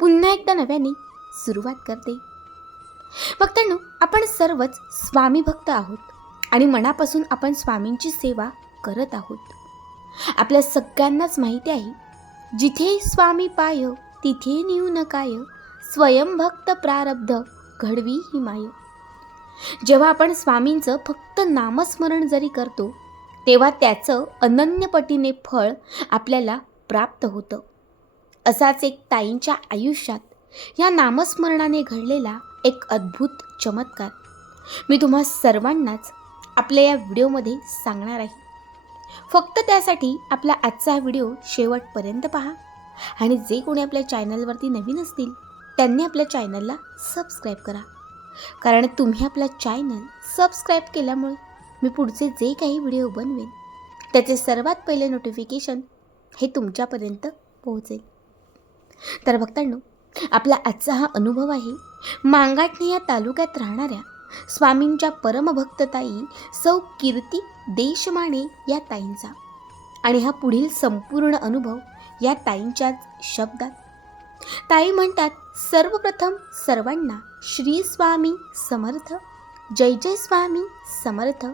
पुन्हा एकदा नव्याने सुरुवात करते. भक्तांनो आपण सर्वच स्वामी भक्त आहोत आणि मनापासून आपण स्वामींची सेवा करत आहोत. आपल्या सगळ्यांनाच माहिती आहे जिथे स्वामी पाय तिथे नेऊ नकाय स्वयंभक्त प्रारब्ध घडवी ही माय. जेव्हा आपण स्वामींचं फक्त नामस्मरण जरी करतो तेव्हा त्याचं अनन्यपटीने फळ आपल्याला प्राप्त होतं. असाच एक ताईंच्या आयुष्यात या नामस्मरणाने घडलेला एक अद्भुत चमत्कार. मी तुम्हा सर्वांनाच आपल्या या व्हिडिओमध्ये सांगणार आहे. फक्त त्यासाठी आपला आजचा हा व्हिडिओ शेवटपर्यंत पहा आणि जे कोणी आपल्या चॅनलवरती नवीन असतील त्यांनी आपल्या चॅनलला सबस्क्राईब करा. कारण तुम्ही आपला चॅनल सबस्क्राईब केल्यामुळे मी पुढचे जे काही व्हिडिओ बनवेन त्याचे सर्वात पहिले नोटिफिकेशन हे तुमच्यापर्यंत पोहोचेल. तर भक्तांनो आपला आजचा हा अनुभव आहे मांगाटणे या तालुक्यात राहणाऱ्या स्वामींच्या परमभक्तताई सौ कीर्ती देशमाने या ताईंचा. आणि हा पुढील संपूर्ण अनुभव या ताईंच्याच शब्दात. ताई म्हणतात सर्वप्रथम सर्वांना श्री स्वामी समर्थ जय जय स्वामी समर्थ.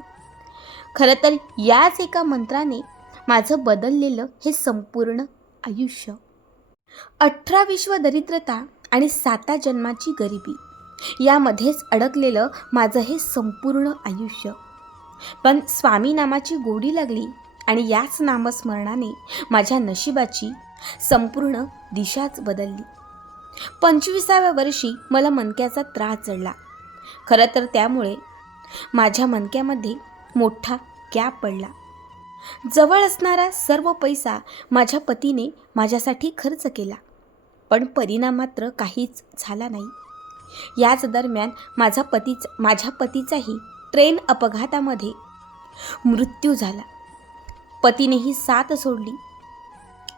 खरं तर याच एका मंत्राने माझं बदललेलं हे संपूर्ण आयुष्य अठरा विश्व दरिद्रता आणि साता जन्माची गरिबी. यामध्येच अडकलेलं माझं हे संपूर्ण आयुष्य. पण स्वामी नामाची गोडी लागली आणि याच नामस्मरणाने माझ्या नशिबाची संपूर्ण दिशाच बदलली. पंचवीसाव्या वर्षी मला मनक्याचा त्रास जडला. खरं तर त्यामुळे माझ्या मनक्यामध्ये मोठा गॅप पडला. जवळ असणारा सर्व पैसा माझ्या पतीने माझ्यासाठी खर्च केला. पण परिणाम मात्र काहीच झाला नाही. याच दरम्यान माझा पतीच माझ्या पतीचाही ट्रेन अपघातामध्ये मृत्यू झाला. पतीनेही साथ सोडली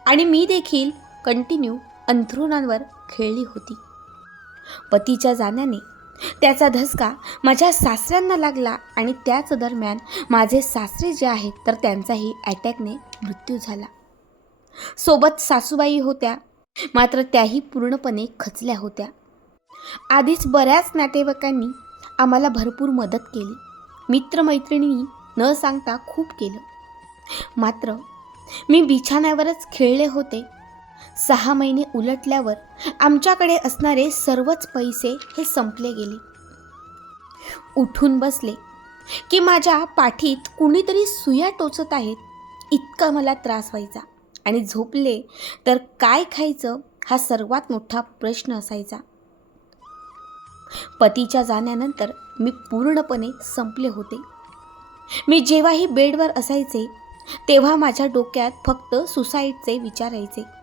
आणि मी देखील कंटिन्यू अंथरुणांवर खेळली होती. पतीच्या जाण्याने त्याचा धसका माझ्या सासऱ्यांना लागला आणि त्याच दरम्यान माझे सासरे जे आहेत तर त्यांचाही अटॅकने मृत्यू झाला. सोबत सासूबाई होत्या मात्र त्याही पूर्णपणे खचल्या होत्या. आधीच बऱ्याच नातेवाईकांनी आम्हाला भरपूर मदत केली. मित्रमैत्रिणींनी न सांगता खूप केलं. मात्र मी बिछाण्यावरच खेळले होते. सहा महिने उलटल्यावर आमच्याकडे असणारे सर्वच पैसे हे संपले गेले. उठून बसले की माझ्या पाठीत कुणीतरी सुया टोचत आहेत इतका मला त्रास व्हायचा. आणि झोपले तर काय खायचं हा सर्वात मोठा प्रश्न असायचा. पतीच्या जाण्यानंतर मी पूर्णपणे संपले होते. मी जेव्हाही बेडवर असायचे तेव्हा माझ्या डोक्यात फक्त सुसाईडचे विचार यायचे.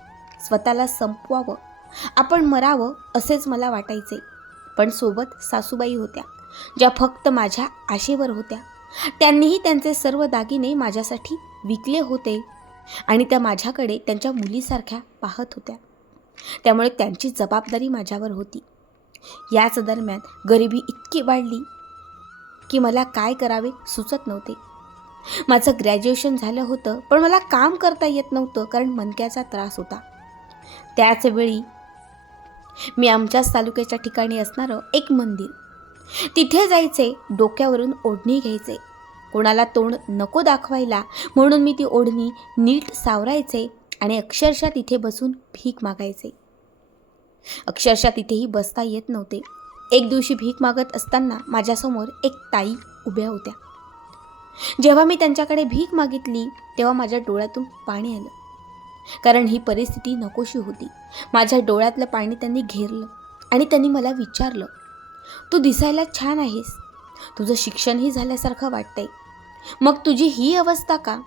स्वतःला संपवावं. आपण मरावं असेच मला वाटायचे. पण सोबत सासूबाई होत्या ज्या फक्त माझ्या आशेवर होत्या. त्यांनीही त्यांचे सर्व दागिने माझ्यासाठी विकले होते आणि त्या माझ्याकडे त्यांच्या मुलीसारख्या पाहत होत्या. त्यामुळे त्यांची जबाबदारी माझ्यावर होती. याच दरम्यान गरिबी इतकी वाढली की मला काय करावे सुचत नव्हते. माझं ग्रॅज्युएशन झालं होतं पण मला काम करता येत नव्हतं कारण मनक्याचा त्रास होता. त्याचवेळी मी आमच्याच तालुक्याच्या ठिकाणी असणारं एक मंदिर. तिथे जायचे डोक्यावरून ओढणी घ्यायचे. कोणाला तोंड नको दाखवायला म्हणून मी ती ओढणी नीट सावरायचे आणि अक्षरशः तिथे बसून भीक मागायचे. अक्षरशः तिथेही बसता येत नव्हते. एक दिवशी भीक मागत असताना माझ्यासमोर एक ताई उभ्या होत्या. जेव्हा मी त्यांच्याकडे भीक मागितली तेव्हा माझ्या डोळ्यातून पाणी आलं. कारण ही परिस्थिती नकोशी होती. माझ्या डोळ्यातलं पाणी त्यांनी घेरलं आणि त्यांनी मला विचारलं तू दिसायला छान आहेस. तुझं शिक्षणही झाल्यासारखं वाटतंय. मग तुझी ही अवस्था का?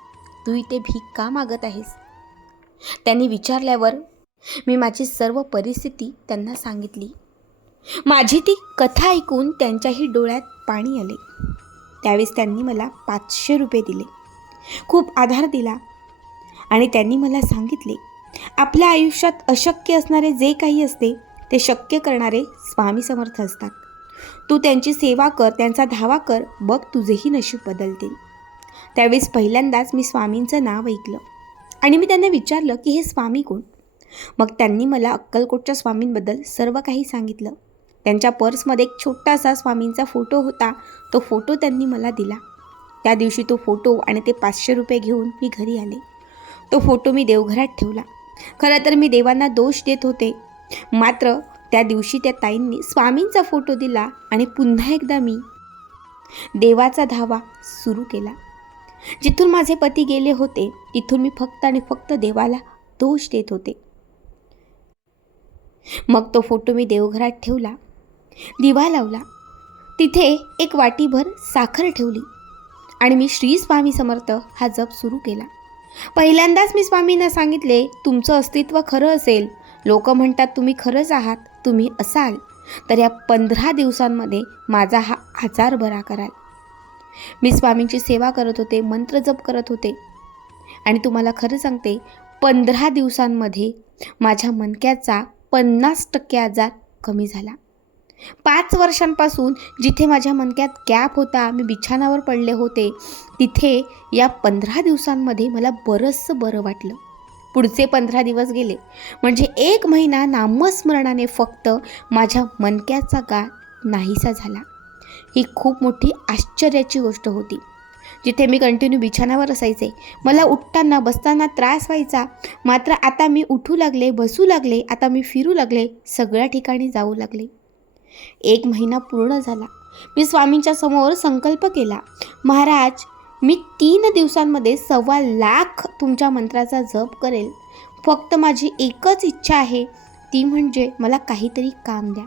तू इथे भीक का मागत आहेस? त्यांनी विचारल्यावर मी माझी सर्व परिस्थिती त्यांना सांगितली. माझी ती कथा ऐकून त्यांच्याही डोळ्यात पाणी आले. त्यावेळेस त्यांनी मला पाचशे रुपये दिले. खूप आधार दिला आणि त्यांनी मला सांगितले आपल्या आयुष्यात अशक्य असणारे जे काही असते ते शक्य करणारे स्वामी समर्थ असतात. तू त्यांची सेवा कर त्यांचा धावा कर बघ तुझेही नशीब बदलतील. त्यावेळेस पहिल्यांदाच मी स्वामींचं नाव ऐकलं आणि मी त्यांना विचारलं की हे स्वामी कोण? मग त्यांनी मला अक्कलकोटच्या स्वामींबद्दल सर्व काही सांगितलं. त्यांच्या पर्समध्ये एक छोटासा स्वामींचा फोटो होता तो फोटो त्यांनी मला दिला. त्या दिवशी तो फोटो आणि ते पाचशे रुपये घेऊन मी घरी आले. तो फोटो मी देवघरात ठेवला. खरं तर मी देवांना दोष देत होते. मात्र त्या दिवशी त्या ताईंनी स्वामींचा फोटो दिला आणि पुन्हा एकदा मी देवाचा धावा सुरू केला. जिथून माझे पती गेले होते तिथून मी फक्त आणि फक्त देवाला दोष देत होते. मग तो फोटो मी देवघरात ठेवला दिवा लावला. तिथे एक वाटीभर साखर ठेवली आणि मी श्री स्वामी समर्थ हा जप सुरू केला. पहिल्यांदाच मी स्वामींना सांगितले तुमचं अस्तित्व खरं असेल. लोक म्हणतात तुम्ही खरंच आहात. तुम्ही असाल. तर या पंधरा दिवसांमध्ये माझा हा आजार बरा कराल. मी स्वामींची सेवा करत होते मंत्र जप करत होते. आणि तुम्हाला खरं सांगते पंधरा दिवसांमध्ये माझ्या मनक्याचा पन्नास टक्के आजार कमी झाला. पाच वर्षांपासून जिथे माझ्या मनक्यात गॅप होता मी बिछाणावर पडले होते तिथे या पंधरा दिवसांमध्ये मला बरंचसं बरं वाटलं. पुढचे पंधरा दिवस गेले. म्हणजे एक महिना नामस्मरणाने फक्त माझ्या मनक्याचा गा नाहीसा झाला. ही खूप मोठी आश्चर्याची गोष्ट होती. जिथे मी कंटिन्यू बिछाणावर असायचे मला उठताना बसताना त्रास व्हायचा मात्र आता मी उठू लागले बसू लागले आता मी फिरू लागले सगळ्या ठिकाणी जाऊ लागले. एक महिना पूर्ण झाला. मी स्वामींच्या समोर संकल्प केला. महाराज मी तीन दिवसांमध्ये सव्वा लाख तुमच्या मंत्राचा जप करेल. फक्त माझी एकच इच्छा आहे ती म्हणजे मला काहीतरी काम द्या.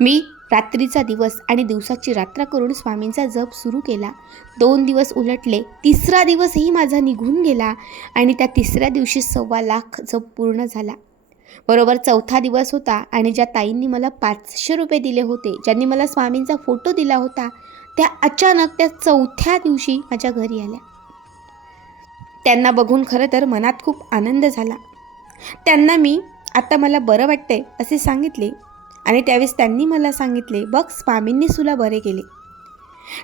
मी रात्रीचा दिवस आणि दिवसाची रात्र करून स्वामींचा जप सुरू केला. दोन दिवस उलटले तिसरा दिवसही माझा निघून गेला आणि त्या तिसऱ्या दिवशी सव्वा लाख जप पूर्ण झाला. बरोबर चौथा दिवस होता आणि ज्या ताईंनी मला पाचशे रुपये दिले होते ज्यांनी मला स्वामींचा फोटो दिला होता त्या अचानक त्या चौथ्या दिवशी माझ्या घरी आल्या. त्यांना बघून खरं तर मनात खूप आनंद झाला. त्यांना मी आता मला बरं वाटतंय असे सांगितले आणि त्यावेळेस त्यांनी मला सांगितले बघ स्वामींनी सुला बरे केले.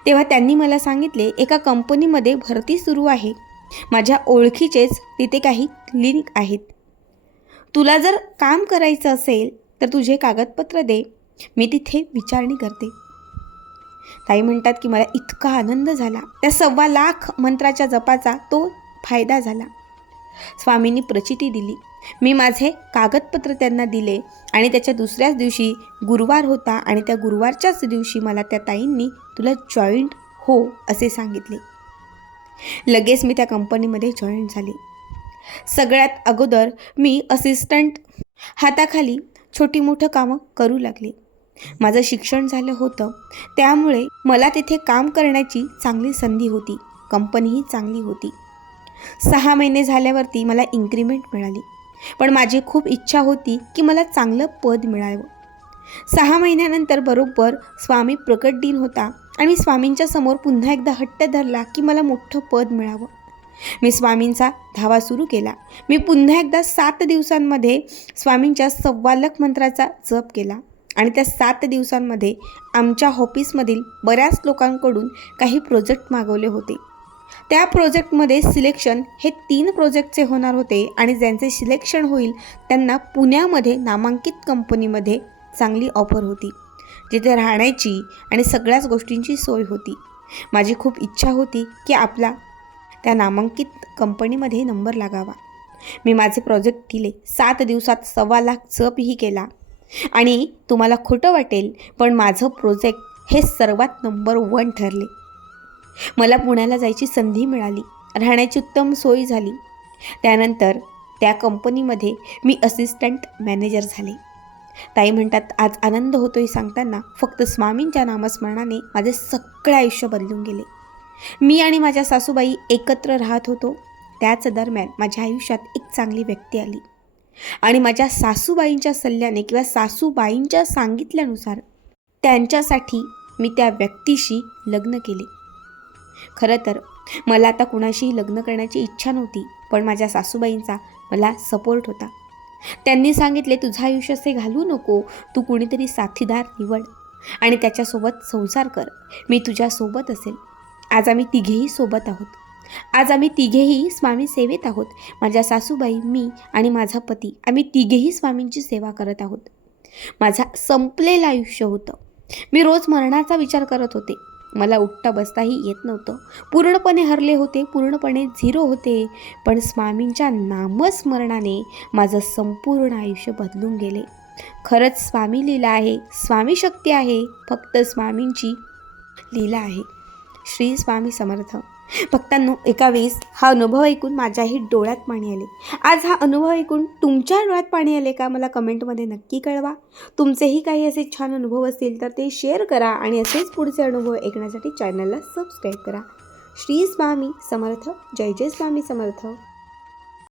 तेव्हा त्यांनी मला सांगितले एका कंपनीमध्ये भरती सुरू आहे. माझ्या ओळखीचेच तिथे काही क्लिनिक आहेत. तुला जर काम करायचं असेल तर तुझे कागदपत्र दे. मी तिथे विचारणी करते. ताई म्हणतात की मला इतका आनंद झाला. त्या सव्वा लाख मंत्राच्या जपाचा तो फायदा झाला. स्वामींनी प्रचिती दिली. मी माझे कागदपत्र त्यांना दिले आणि त्याच्या दुसऱ्याच दिवशी गुरुवार होता आणि त्या गुरुवारच्याच दिवशी मला त्या ताईंनी तुला जॉईंट हो असे सांगितले. लगेच मी त्या कंपनीमध्ये जॉईंट झाले. सगळ्यात अगोदर मी असिस्टंट हाताखाली छोटी मोठं कामं करू लागले. माझं शिक्षण झालं होतं. त्यामुळे मला तिथे काम करण्याची चांगली संधी होती. कंपनीही चांगली होती. सहा महिने झाल्यावरती मला इन्क्रीमेंट मिळाली. पण माझी खूप इच्छा होती की मला चांगलं पद मिळावं. सहा महिन्यानंतर बरोबर स्वामी प्रकट दिन होता आणि स्वामींच्या समोर पुन्हा एकदा हट्ट धरला की मला मोठं पद मिळावं. मी स्वामींचा धावा सुरू केला. मी पुन्हा एकदा सात दिवसांमध्ये स्वामींच्या सव्वालक मंत्राचा जप केला. आणि त्या सात दिवसांमध्ये आमच्या ऑफिसमधील बऱ्याच लोकांकडून काही प्रोजेक्ट मागवले होते. त्या प्रोजेक्टमध्ये सिलेक्शन हे तीन प्रोजेक्टचे होणार होते आणि ज्यांचे सिलेक्शन होईल त्यांना पुण्यामध्ये नामांकित कंपनीमध्ये चांगली ऑफर होती. जिथे राहण्याची आणि सगळ्याच गोष्टींची सोय होती. माझी खूप इच्छा होती की आपला त्या नामांकित कंपनीमध्ये नंबर लागावा. मी माझे प्रोजेक्ट दिले. सात दिवसात सव्वा लाख जपही केला. आणि तुम्हाला खोटं वाटेल पण माझं प्रोजेक्ट हे सर्वात नंबर वन ठरले. मला पुण्याला जायची संधी मिळाली. राहण्याची उत्तम सोय झाली. त्यानंतर त्या कंपनीमध्ये मी असिस्टंट मॅनेजर झाले. ताई म्हणतात आज आनंद होतोय सांगताना फक्त स्वामींच्या नामस्मरणाने माझे सगळे आयुष्य बदलून गेले. मी आणि माझ्या सासूबाई एकत्र राहत होतो. त्याच दरम्यान माझ्या आयुष्यात एक चांगली व्यक्ती आली. आणि माझ्या सासूबाईंच्या सल्ल्याने किंवा सासूबाईंच्या सांगितल्यानुसार त्यांच्यासाठी मी त्या व्यक्तीशी लग्न केले. खरं तर मला आता कुणाशीही लग्न करण्याची इच्छा नव्हती पण माझ्या सासूबाईंचा मला सपोर्ट होता. त्यांनी सांगितले तुझं आयुष्य असे घालू नको तू कुणीतरी साथीदार निवड आणि त्याच्यासोबत संसार कर. मी तुझ्यासोबत असेल. आज आम्ही तिघेही सोबत आहोत. आज आम्ही तिघेही स्वामी सेवेत आहोत. माझ्या सासूबाई मी आणि माझा पती आम्ही तिघेही स्वामींची सेवा करत आहोत. माझा संपलेलं आयुष्य होतं. मी रोज मरणाचा विचार करत होते. मला उठता बसताही येत नव्हतं. पूर्णपणे हरले होते पूर्णपणे झिरो होते. पण स्वामींच्या नामस्मरणाने माझं संपूर्ण आयुष्य बदलून गेले. खरंच स्वामी लीला आहे स्वामी शक्ती आहे फक्त स्वामींची लीला आहे. श्री स्वामी समर्थ. भक्तांनो एका वेळेस हा अनुभव ऐकून माझ्याही डोळ्यात पाणी आले. आज हा अनुभव ऐकून तुमच्या डोळ्यात पाणी आले का मला कमेंटमध्ये नक्की कळवा. तुमचेही काही असे छान अनुभव असतील तर ते शेअर करा आणि असेच पुढचे अनुभव ऐकण्यासाठी चॅनलला सबस्क्राईब करा. श्री स्वामी समर्थ. जय जय स्वामी समर्थ.